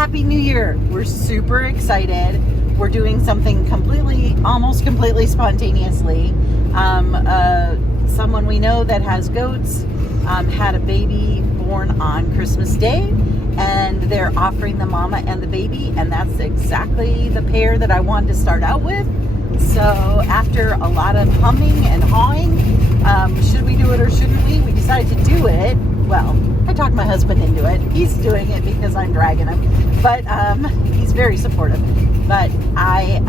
Happy New Year. We're super excited. We're doing something almost completely spontaneously. Someone we know that has goats had a baby born on Christmas Day, and they're offering the mama and the baby, and that's exactly the pair that I wanted to start out with. So after a lot of humming and hawing, should we do it or shouldn't we? We decided to do it. Well, I talked my husband into it. He's doing it because I'm dragging him, but he's very supportive. But I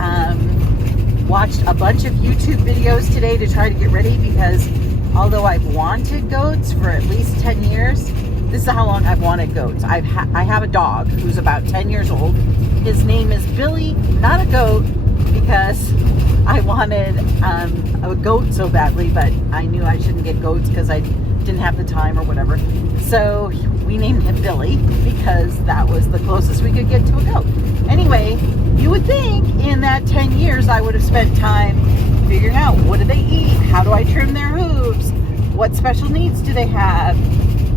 watched a bunch of YouTube videos today to try to get ready, because although I've wanted goats for at least 10 years, this is how long I've wanted goats. I have a dog who's about 10 years old. His name is Billy, not a goat, because I wanted a goat so badly, but I knew I shouldn't get goats because I didn't have the time or whatever. So we named him Billy because that was the closest we could get to a goat. Anyway, you would think in that 10 years I would have spent time figuring out, what do they eat? How do I trim their hooves? What special needs do they have?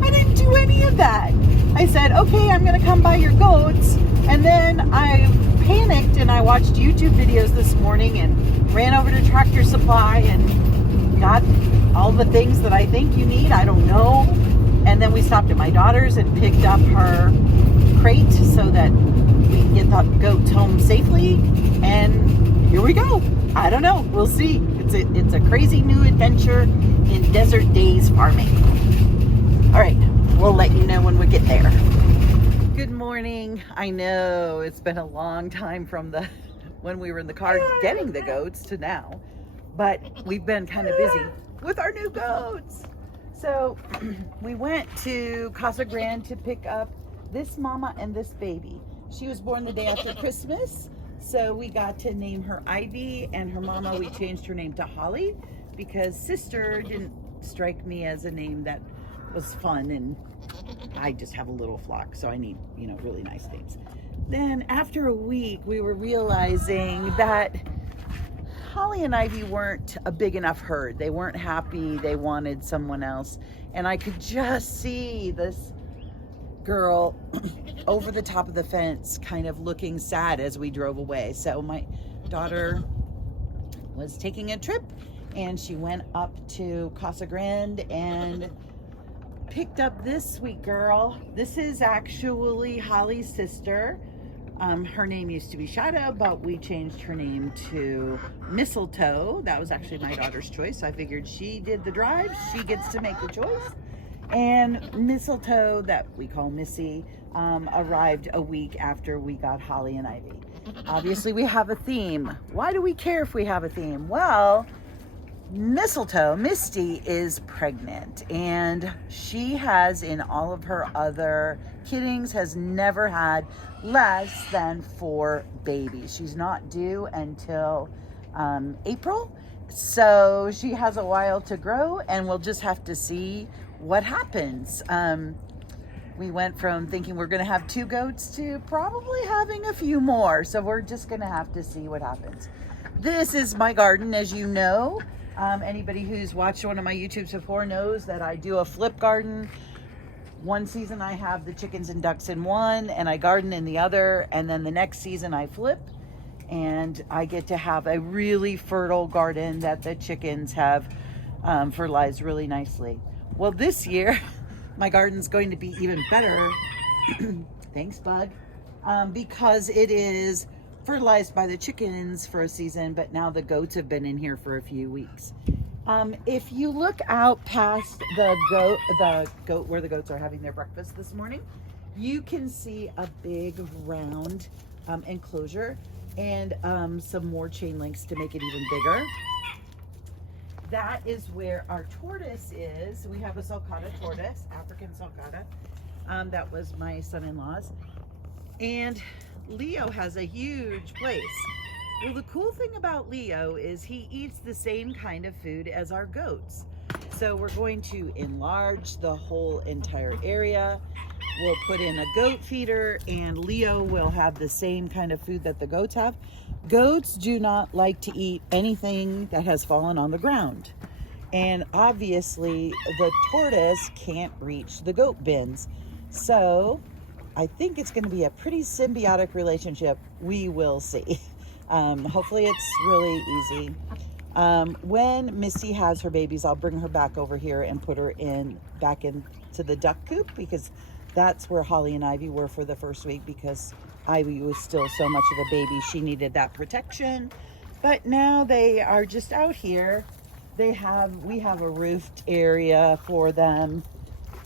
I didn't do any of that. I said, okay, I'm going to come buy your goats. And then I panicked and I watched YouTube videos this morning and ran over to Tractor Supply and got all the things that I think you need. I don't know. And then we stopped at my daughter's and picked up her crate so that we can get the goats home safely. And here we go. I don't know. We'll see. It's a crazy new adventure in Desert Days farming. All right. We'll let you know when we get there. Good morning. I know it's been a long time from when we were in the car getting the goats to now, but we've been kind of busy with our new goats. So we went to Casa Grande to pick up this mama and this baby. She was born the day after Christmas, so we got to name her Ivy, and her mama, we changed her name to Holly because Sister didn't strike me as a name that was fun, and I just have a little flock, so I need, really nice names. Then after a week, we were realizing that Holly and Ivy weren't a big enough herd. They weren't happy. They wanted someone else. And I could just see this girl over the top of the fence kind of looking sad as we drove away. So my daughter was taking a trip, and she went up to Casa Grande and picked up this sweet girl. This is actually Holly's sister. Her name used to be Shadow, but we changed her name to Mistletoe. That was actually my daughter's choice. I figured she did the drive. She gets to make the choice. And Mistletoe, that we call Missy, arrived a week after we got Holly and Ivy. Obviously, we have a theme. Why do we care if we have a theme? Well, Mistletoe, Misty, is pregnant, and she has, in all of her other kiddings, has never had less than 4 babies. She's not due until April, so she has a while to grow, and we'll just have to see what happens. We went from thinking we're going to have 2 goats to probably having a few more, so we're just going to have to see what happens. This is my garden, as you know. Anybody who's watched one of my YouTubes before knows that I do a flip garden. One season I have the chickens and ducks in one, and I garden in the other, and then the next season I flip, and I get to have a really fertile garden that the chickens have fertilized really nicely. Well, this year my garden's going to be even better. Thanks, bud. Because it is fertilized by the chickens for a season, but now the goats have been in here for a few weeks. If you look out past the goat where the goats are having their breakfast this morning, you can see a big round enclosure and some more chain links to make it even bigger. That is where our tortoise is. We have a sulcata tortoise, African sulcata. That was my son-in-law's. And Leo has a huge place. Well, the cool thing about Leo is he eats the same kind of food as our goats. So we're going to enlarge the whole entire area. We'll put in a goat feeder, and Leo will have the same kind of food that the goats have. Goats do not like to eat anything that has fallen on the ground. And obviously the tortoise can't reach the goat bins. So I think it's going to be a pretty symbiotic relationship. We will see. Hopefully it's really easy. When Misty has her babies, I'll bring her back over here and put her back into the duck coop, because that's where Holly and Ivy were for the first week, because Ivy was still so much of a baby. She needed that protection. But now they are just out here. We have a roofed area for them.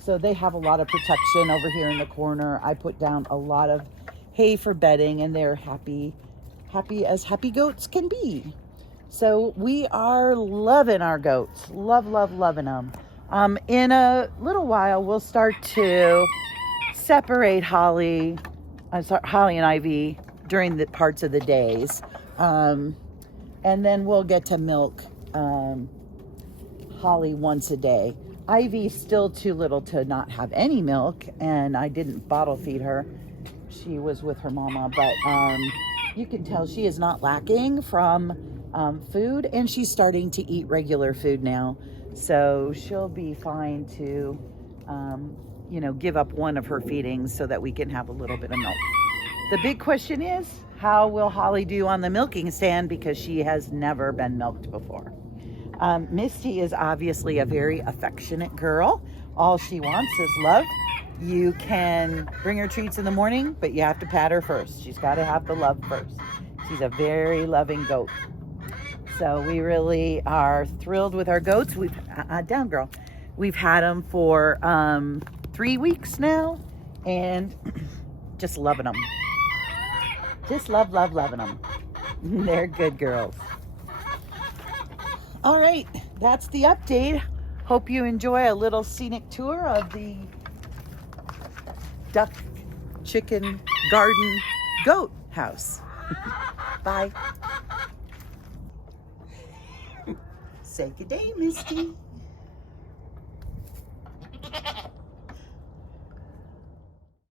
So they have a lot of protection over here in the corner. I put down a lot of hay for bedding, and they're happy as happy goats can be. So we are loving our goats. Loving them. In a little while, we'll start to separate Holly and Ivy during the parts of the days. And then we'll get to milk Holly once a day. Ivy's still too little to not have any milk, and I didn't bottle feed her. She was with her mama, but you can tell she is not lacking from food, and she's starting to eat regular food now. So she'll be fine to, give up one of her feedings so that we can have a little bit of milk. The big question is, how will Holly do on the milking stand, because she has never been milked before. Misty is obviously a very affectionate girl. All she wants is love. You can bring her treats in the morning, but you have to pat her first. She's got to have the love first. She's a very loving goat. So we really are thrilled with our goats. Down girl. We've had them for 3 weeks now, and just loving them. Just loving them. They're good girls. All right, that's the update. Hope you enjoy a little scenic tour of the duck, chicken, garden, goat house. Bye. Say good day, Misty.